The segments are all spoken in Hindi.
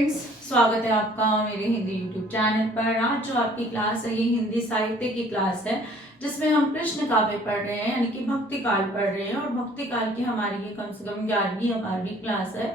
फ्रेंड्स, स्वागत है आपका मेरे हिंदी यूट्यूब चैनल पर। आज जो आपकी क्लास है ये हिंदी साहित्य की क्लास है, जिसमें हम कृष्ण काव्य पढ़ रहे हैं, यानी कि भक्ति काल पढ़ रहे हैं। और भक्ति काल की हमारी ये कम से कम 11वीं या 12वीं क्लास है।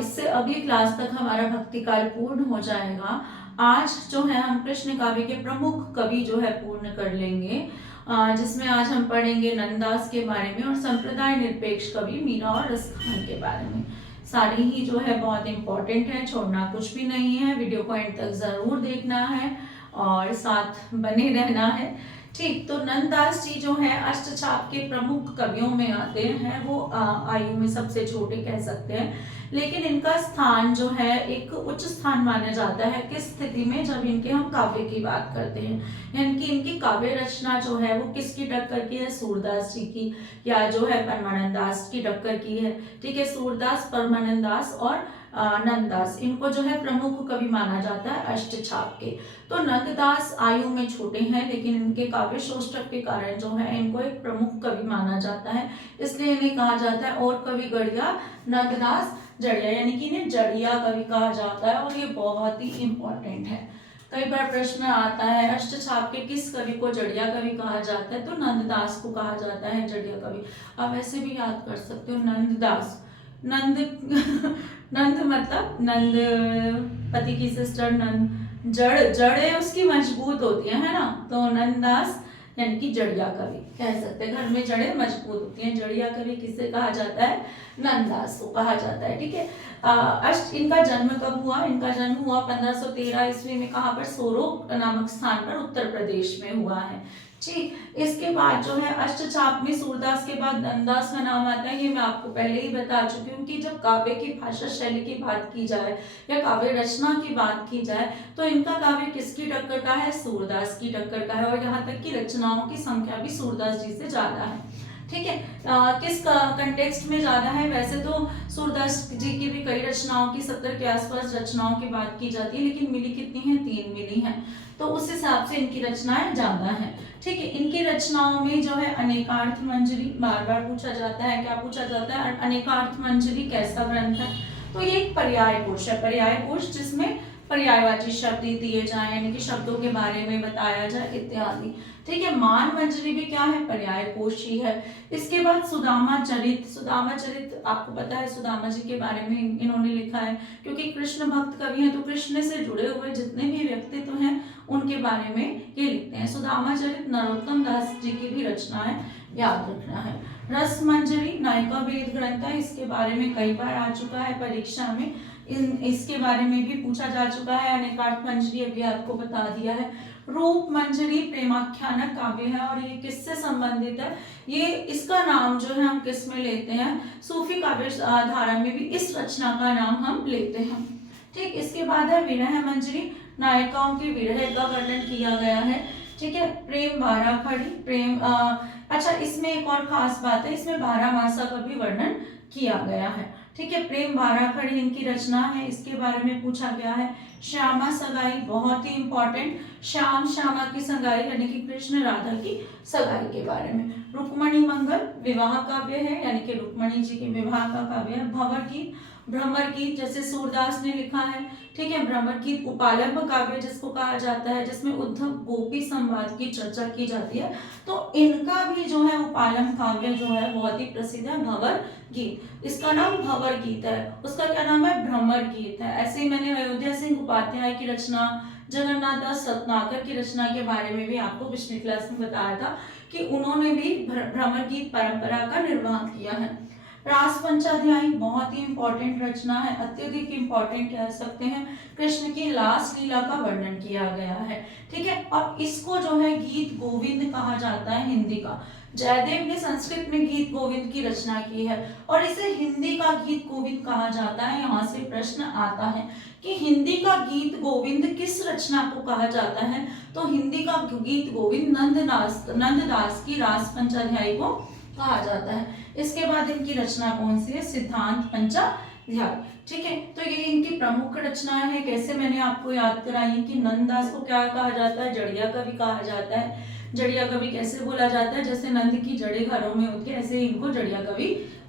इससे अगली क्लास तक हमारा भक्ति काल पूर्ण हो जाएगा। आज जो है हम कृष्ण काव्य के प्रमुख कवि जो है पूर्ण कर लेंगे, जिसमें आज हम पढ़ेंगे नंददास के बारे में और संप्रदाय निरपेक्ष कवि मीरा और रसखान के बारे में। सारी ही जो है बहुत इंपॉर्टेंट है, छोड़ना कुछ भी नहीं है। वीडियो को एंड तक जरूर देखना है और साथ बने रहना है। ठीक, तो नंददास जी जो है अष्टछाप के प्रमुख कवियों में आते हैं। वो आयु में सबसे छोटे कह सकते हैं, लेकिन इनका स्थान जो है एक उच्च स्थान माना जाता है। किस स्थिति में? जब इनके हम काव्य की बात करते हैं, यानी कि इनकी काव्य रचना जो है वो किसकी टक्कर की है? सूरदास जी की, या जो है परमानंद दास की टक्कर की है। ठीक है, सूरदास, परमानंद दास और नंददास, इनको जो है प्रमुख कवि माना जाता है अष्टछाप के। तो नंददास आयु में छोटे हैं, लेकिन इनके काव्य शोष्ठक के कारण जो है इनको एक प्रमुख कवि माना जाता है, इसलिए इन्हें कहा जाता है और कवि गढ़िया नंददास जड़िया, यानी कि इन्हें जड़िया कवि कहा जाता है। और ये बहुत ही इंपॉर्टेंट है, कई बार प्रश्न आता है अष्टछाप के किस कवि को जड़िया कवि कहा जाता है, तो नंददास को कहा जाता है जड़िया कवि। आप ऐसे भी याद कर सकते हो, नंददास, नंद नंद मतलब नंद, पति की सिस्टर नंद, जड़े उसकी मजबूत होती है ना, तो नंददास यानी कि जड़िया कवि कह सकते हैं। घर में जड़ें मजबूत होती हैं, जड़िया कवि किसे कहा जाता है? नंददास को कहा जाता है। ठीक है, इनका जन्म कब हुआ? इनका जन्म हुआ 1513 ईस्वी में। कहाँ पर? सोरो नामक स्थान पर, उत्तर प्रदेश में हुआ है। ठीक, इसके बाद जो है अष्टछाप में सूरदास के बाद नंददास का नाम आता है। ये मैं आपको पहले ही बता चुकी हूँ कि जब काव्य की भाषा शैली की बात की जाए या काव्य रचना की बात की जाए, तो इनका काव्य किसकी टक्कर का है? सूरदास की टक्कर का है। और यहाँ तक कि रचनाओं की संख्या भी सूरदास जी से ज्यादा है। ठीक है, किस कंटेक्स्ट में ज्यादा है? वैसे तो सूरदास जी की भी कई रचनाओं की 70 के आसपास रचनाओं की बात की जाती है, लेकिन मिली कितनी है? 3 मिली है, तो उस हिसाब से इनकी रचनाएं ज्यादा हैं। ठीक है, इनकी रचनाओं में जो है अनेकार्थ मंजरी, बार बार पूछा जाता है, क्या पूछा जाता है? अनेकार्थ मंजरी कैसा ग्रंथ है? तो ये एक पर्याय कोश है, पर्याय कोश जिसमें पर्यायवाची शब्द दिए जाए, यानी कि शब्दों के बारे में बताया जाए इत्यादि। ठीक है, मान मंजरी भी क्या है? पर्याय कोश ही है। इसके बाद सुदामा चरित, सुदामा चरित आपको पता है सुदामा जी के बारे में इन्होंने लिखा है, क्योंकि कृष्ण भक्त कवि हैं, तो कृष्ण से जुड़े हुए जितने भी व्यक्तित्व हैं उनके बारे में ये लिखते हैं। सुदामा चरित नरोत्तम दास जी की भी रचना है, याद रखना है। रस मंजरी नायिका वेद ग्रंथ है, इसके बारे में कई बार आ चुका है परीक्षा में, इसके बारे में भी पूछा जा चुका है। अनेकार्थ मंजरी अभी आपको बता दिया है। रूप मंजरी प्रेमाख्यानक काव्य है, और ये किससे संबंधित है? ये इसका नाम जो है हम किस में लेते हैं? सूफी काव्य धारा में भी इस रचना का नाम हम लेते हैं। ठीक, इसके बाद है विरह मंजरी, नायिकाओं के विरह का वर्णन किया गया है। ठीक है, प्रेम 12 खड़ी, प्रेम अच्छा, इसमें एक और खास बात है, इसमें 12 मासा का भी वर्णन किया गया है। ठीक है, प्रेम 12 खड़ी इनकी रचना है, इसके बारे में पूछा गया है। श्यामा सगाई बहुत ही इंपॉर्टेंट, श्याम श्यामा की सगाई यानी कि कृष्ण राधा की सगाई के बारे में। रुक्मणी मंगल विवाह काव्य है, यानी कि रुक्मणी जी के विवाह का काव्य है। भंवर गीत, भ्रमर गीत जैसे सूरदास ने लिखा है। ठीक है, भ्रमर गीत उपालंब काव्य जिसको कहा जाता है, जिसमें उद्धव गोपी संवाद की चर्चा की जाती है, तो इनका भी जो है उपालंब काव्य जो है बहुत ही प्रसिद्ध है, भंवर गीत। इसका नाम भंवर गीत है, उसका क्या नाम है? भ्रमर गीत है। ऐसे ही मैंने अयोध्या सिंह उपाध्याय की रचना, जगन्नाथ दास रत्नाकर की रचना के बारे में भी आपको पिछली क्लास में बताया था कि उन्होंने भी भ्रमर गीत परंपरा का निर्वाह किया है। रास पंचाध्यायी बहुत ही इंपॉर्टेंट रचना है, अत्यधिक इंपॉर्टेंट कह सकते हैं। कृष्ण की लास लीला का वर्णन किया गया है। ठीक है, अब इसको जो है गीत गोविंद कहा जाता है, हिंदी का। जयदेव ने संस्कृत में गीत गोविंद की रचना की है और इसे हिंदी का गीत गोविंद कहा जाता है। यहाँ से प्रश्न आता है कि हिंदी का गीत गोविंद किस रचना को कहा जाता है, तो हिंदी का गीत गोविंद नंददास की रास पंचाध्यायी को कहा जाता है। इसके बाद इनकी रचना कौन सी है? सिद्धांत पंचाध्याय। ठीक है, तो ये इनकी प्रमुख रचनाएं हैं। कैसे मैंने आपको याद कराई कि नंददास को क्या कहा जाता है? जड़िया कवि कहा जाता है। जड़िया कवि कैसे बोला जाता है? जैसे नंद की जड़ें घरों में होती है, ऐसे इनको जड़िया कवि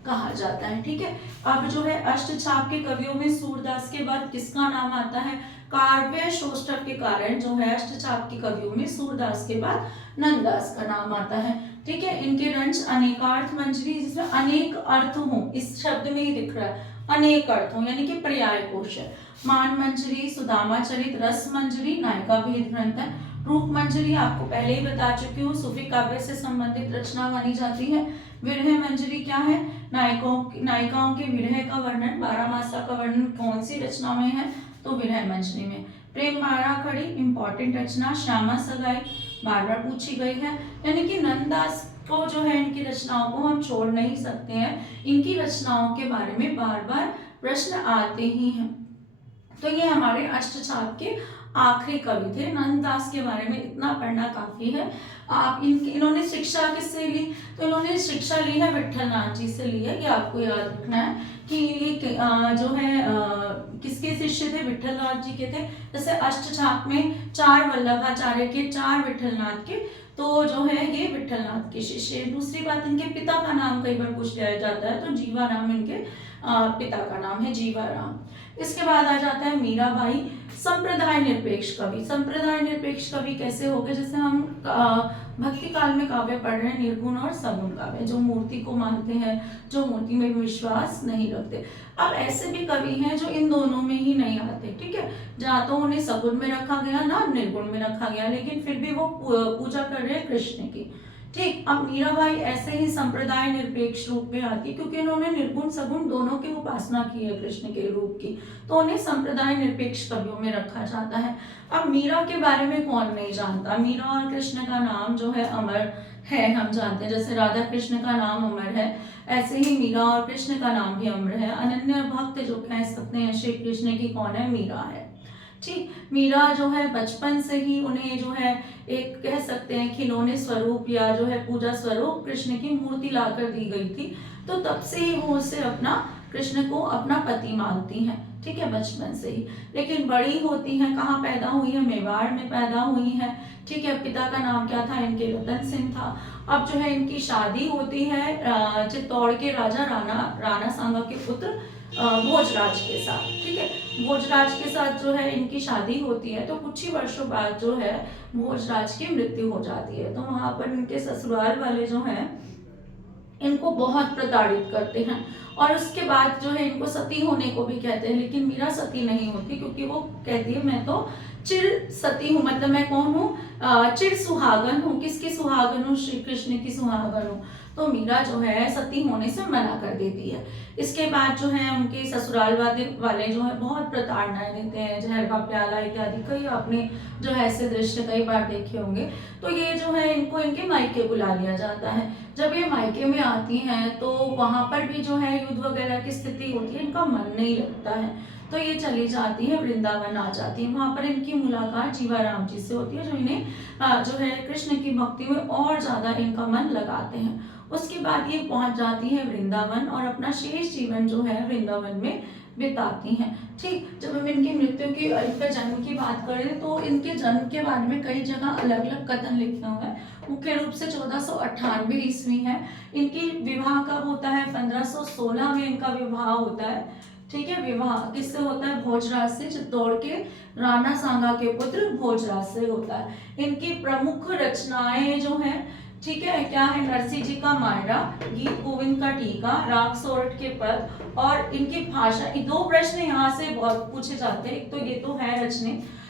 कहा जाता है। ठीक है, अब जो है अष्टछाप के कवियों में सूरदास के बाद किसका नाम आता है? काव्य शोष्ठक के कारण जो है अष्टछाप के कवियों में सूरदास के बाद नंददास का नाम आता है। ठीक है, इनके रंच अनेकार्थ मंजरी, जिसमें अनेक अर्थ हो, इस शब्द में ही दिख रहा है अनेक अर्थ हो, यानी कि पर्याय कोश है। मान मंजरी, सुदामा चरित, रस मंजरी नायिका भेद ग्रंथ है। रूप मंजरी आपको पहले ही बता चुकी हूँ, सूफी काव्य से संबंधित रचना मानी जाती है। विरह मंजरी क्या है? नायिकाओं के विरह का वर्णन, 12 मासा का वर्णन कौन सी रचना में है? तो विरह मंजरी में। प्रेम बारा खड़ी इंपॉर्टेंट रचना, श्यामा सगाई बार बार पूछी गई है। यानी कि नंददास को जो है इनकी रचनाओं को हम छोड़ नहीं सकते हैं, इनकी रचनाओं के बारे में बार बार प्रश्न आते ही हैं। तो ये हमारे अष्टछाप के आखिरी कवि थे। नंददास के बारे में इतना पढ़ना काफी है। आप इन्होंने शिक्षा किससे ली? तो इन्होंने शिक्षा ली है विट्ठलनाथ जी से ली है। ये आपको याद रखना है कि ये जो है किसके शिष्य थे? विट्ठलनाथ जी के थे। जैसे अष्टछाप में 4 वल्लभाचार्य के, 4 विट्ठलनाथ के, तो जो है ये विट्ठलनाथ के शिष्य। दूसरी बात, इनके पिता का नाम कई बार पूछ लिया जाता है, तो जीवाराम इनके पिता का नाम है, जीवाराम। इसके बाद आ जाता है मीराबाई, संप्रदाय निरपेक्ष कवि। संप्रदाय निरपेक्ष कवि कैसे हो गए? जैसे हम भक्ति काल में काव्य पढ़ रहे हैं, निर्गुण और सगुण काव्य, जो मूर्ति को मानते हैं, जो मूर्ति में विश्वास नहीं रखते। अब ऐसे भी कवि हैं जो इन दोनों में ही नहीं आते। ठीक है, जहाँ तो उन्हें सगुण में रखा गया ना निर्गुण में रखा गया, लेकिन फिर भी वो पूजा कर रहे हैं कृष्ण की। ठीक, अब मीराबाई ऐसे ही संप्रदाय निरपेक्ष रूप में आती, क्योंकि उन्होंने निर्गुण सगुण दोनों की उपासना की है कृष्ण के रूप की, तो उन्हें संप्रदाय निरपेक्ष कवियों में रखा जाता है। अब मीरा के बारे में कौन नहीं जानता? मीरा और कृष्ण का नाम जो है अमर है, हम जानते हैं। जैसे राधा कृष्ण का नाम अमर है, ऐसे ही मीरा और कृष्ण का नाम भी अमर है। अनन्य भक्त जो कह सकते हैं श्री कृष्ण की कौन है? मीरा है। ठीक, मीरा जो है बचपन से ही उन्हें जो है एक कह सकते हैं खिलौने स्वरूप या जो है पूजा स्वरूप कृष्ण की मूर्ति लाकर दी गई थी, तो तब से ही वो उसे अपना कृष्ण को अपना पति मानती हैं। ठीक है, बचपन से ही। लेकिन बड़ी होती हैं, कहाँ पैदा हुई है? मेवाड़ में पैदा हुई है। ठीक है, पिता का नाम क्या था? इनके रतन सिंह था। अब जो है इनकी शादी होती है चित्तौड़ के राजा राणा सांगा के पुत्र भोजराज के साथ। ठीक है, भोजराज के साथ जो है इनकी शादी होती है, तो कुछ ही वर्षों बाद जो है भोजराज की मृत्यु हो जाती है। तो वहां पर इनके ससुराल वाले जो हैं इनको बहुत प्रताड़ित करते हैं, और उसके बाद जो है इनको सती होने को भी कहते हैं। लेकिन मीरा सती नहीं होती, क्योंकि वो कहती है मैं तो चिर सती हूँ, मतलब मैं कौन हूँ? चिर सुहागन हूँ। किसकी सुहागन हूँ? श्री कृष्ण की सुहागन हूँ। तो मीरा जो है सती होने से मना कर देती है। इसके बाद जो है उनके ससुराल वाले जो है बहुत प्रताड़नाएं देते हैं, जहर का प्याला इत्यादि कई आपने जो है ऐसे दृश्य कई बार देखे होंगे। तो ये जो है इनको इनके मायके बुला लिया जाता है। जब ये मायके में आती हैं तो वहां पर भी जो है युद्ध वगैरह की स्थिति होती है, इनका मन नहीं लगता है, तो ये चली जाती है वृंदावन आ जाती है। वहां पर इनकी मुलाकात जीवाराम जी से होती है, जो इन्हें जो है कृष्ण की भक्ति में और ज्यादा इनका मन लगाते हैं। उसके बाद ये पहुंच जाती है वृंदावन और अपना शेष जीवन जो है वृंदावन में बिताती हैं। ठीक, जब हम इनकी मृत्यु की, इनके जन्म की बात करें तो इनके जन्म के बारे में कई जगह अलग अलग कथन लिखे हुए हैं। मुख्य रूप से 1498 ईस्वी है। इनकी विवाह कब होता है? 1516 में इनका विवाह होता है। ठीक है, विवाह किससे होता है? भोजराज से, चित्तौड़ के राणा सांगा के पुत्र भोजराज से होता है। इनकी प्रमुख रचनाएं जो हैं, ठीक है, क्या है? नरसिंह जी का मायरा, गीत गोविंद का टीका, राग सोरठ के पद, और इनकी भाषा। 2 प्रश्न यहाँ से बहुत पूछे जाते हैं। एक तो ये तो है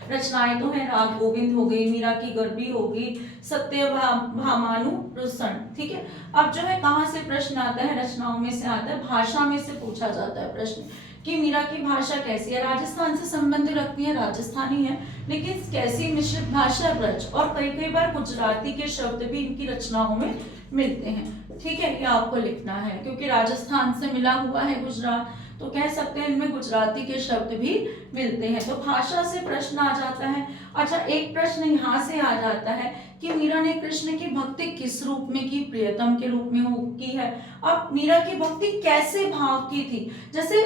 रचनाएं तो है, राग गोविंद हो गई, मीरा की गर्भी हो गई, सत्य भामानु रुसन। ठीक है, अब जो है कहाँ से प्रश्न आता है? रचनाओं में से आता है, भाषा में से पूछा जाता है प्रश्न कि मीरा की भाषा कैसी है? राजस्थान से संबंध रखती है, राजस्थानी है, लेकिन कैसी? मिश्रित भाषा, ब्रज, और कई बार गुजराती के शब्द भी इनकी रचनाओं में मिलते हैं। ठीक है, ये आपको लिखना है, क्योंकि राजस्थान से मिला हुआ है गुजरात, तो कह सकते हैं इनमें गुजराती के शब्द भी मिलते हैं। तो भाषा से प्रश्न आ जाता है। अच्छा, एक प्रश्न यहाँ से आ जाता है कि मीरा ने कृष्ण की भक्ति किस रूप में की? प्रियतम के रूप में की है। अब मीरा की भक्ति कैसे भाव की थी? जैसे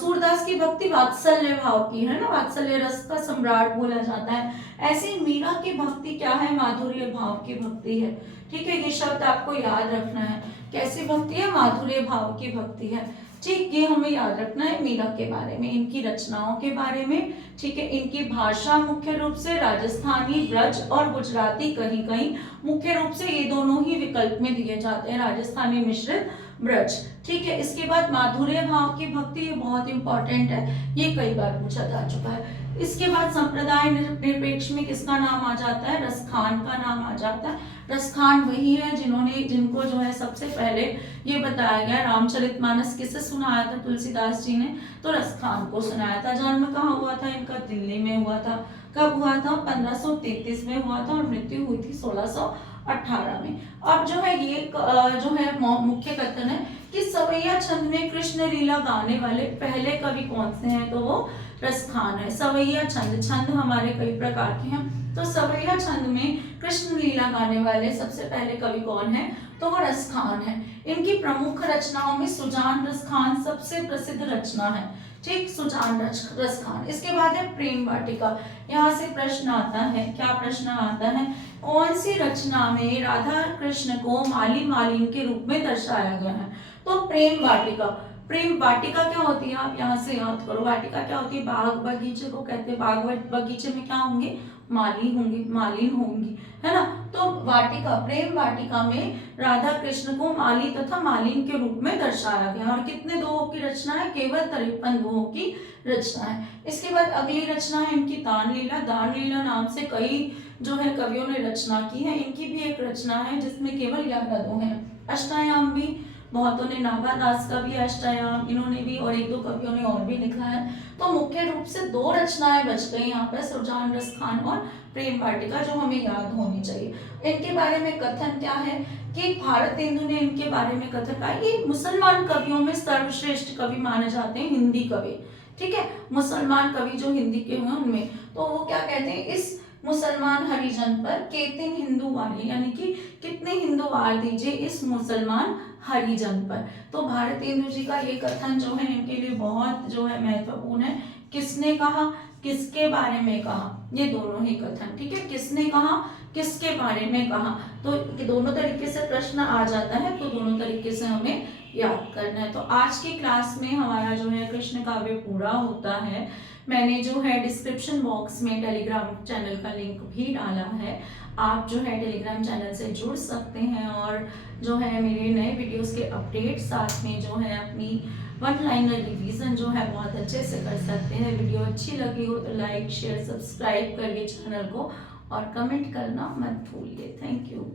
सूरदास की भक्ति वात्सल्य भाव की है ना, वात्सल्य रस का सम्राट बोला जाता है। ऐसी मीरा की भक्ति क्या है? माधुर्य भाव की भक्ति है। ठीक है, ये शब्द आपको याद रखना है। कैसी भक्ति है? माधुर्य भाव की भक्ति है। ठीक, ये हमें याद रखना है मीरा के बारे में, इनकी रचनाओं के बारे में। ठीक है, इनकी भाषा मुख्य रूप से राजस्थानी, ब्रज और गुजराती, कहीं कहीं मुख्य रूप से ये दोनों ही विकल्प में दिए जाते हैं, राजस्थानी मिश्रित ब्रज। ठीक है, इसके बाद माधुर्य भाव की भक्ति, ये बहुत इंपॉर्टेंट है, ये कई बार पूछा जा चुका है। इसके बाद संप्रदाय निरपेक्ष में किसका नाम आ जाता है? रसखान का नाम आ जाता है। रसखान वही है जिनको जो है सबसे पहले ये बताया गया, रामचरितमानस किसे सुनाया था तुलसीदास जी ने? तो रसखान को सुनाया था। जन्म कहाँ हुआ था इनका? दिल्ली में हुआ था। कब हुआ था? 1533 में हुआ था और मृत्यु हुई थी 1618 में। अब जो है ये जो है मुख्य कथन है कि सवैया छंद में कृष्ण लीला गाने वाले पहले कवि कौन से हैं? तो वो रसखान है। सवैया छंद, छंद हमारे कई प्रकार के हैं, तो सवैया छंद में कृष्ण लीला गाने वाले सबसे पहले कवि कौन है? तो वो रसखान है। इनकी प्रमुख रचनाओं में सुजान रसखान सबसे प्रसिद्ध रचना है। ठीक, सुजान रसखान। इसके बाद है प्रेम वाटिका। यहाँ से प्रश्न आता है, क्या प्रश्न आता है? कौन सी रचना में राधा कृष्ण को माली मालिन के रूप में दर्शाया गया है? तो प्रेम वाटिका। प्रेम वाटिका क्या होती है? आप यहाँ से याद करो, वाटिका क्या होती है? बाग बगीचे को कहते हैं। बाग बगीचे में क्या होंगे? माली होंगी, मालिन होंगी, है ना। तो वाटिका, प्रेम वाटिका में राधा कृष्ण को माली तथा मालिन के रूप में दर्शाया गया। और कितने दोहों की रचना है? केवल 53 दोहों की रचना है। इसके बाद अगली रचना है इनकी दान लीला। दान लीला नाम से कई जो है कवियों ने रचना की है। इनकी भी एक रचना है जिसमें केवल 11 दोहे हैं। अष्टायाम भी बहुतों ने, नाभादास का भी अष्टायाम इन्होंने भी, और एक दो कवियों ने और भी लिखा है। तो मुख्य रूप से 2 रचनाएं बच गई यहाँ पर, सुजान रसखान और प्रेम वाटिका, जो हमें याद होनी चाहिए। इनके बारे में कथन क्या है कि भारतेंदु ने इनके बारे में कथन कहा, ये मुसलमान कवियों में सर्वश्रेष्ठ कवि माने जाते हैं, हिंदी कवि। ठीक है, मुसलमान कवि जो हिंदी के हैं उनमें, तो वो क्या कहते हैं? इस मुसलमान हरिजन पर केतिन हिंदू वाली, यानी कि कितने हिंदू वार दीजिए इस मुसलमान हरिजन पर। तो भारतेंदु जी का ये कथन जो है इनके लिए बहुत जो है महत्वपूर्ण है। किसने कहा, किसके बारे में कहा? ये दोनों ही कथन। ठीक है, किसने कहा, किसके बारे में कहा, तो दोनों तरीके से प्रश्न आ जाता है, तो दोनों तरीके से हमें याद करना है। तो आज की क्लास में हमारा जो है कृष्ण काव्य पूरा होता है। मैंने जो है डिस्क्रिप्शन बॉक्स में टेलीग्राम चैनल का लिंक भी डाला है, आप जो है टेलीग्राम चैनल से जुड़ सकते हैं और जो है मेरे नए वीडियोस के अपडेट, साथ में जो है अपनी वन लाइनर रिवीजन जो है बहुत अच्छे से कर सकते हैं। वीडियो अच्छी लगी हो तो लाइक, शेयर, सब्सक्राइब करिए चैनल को और कमेंट करना मत भूलिए। Thank you.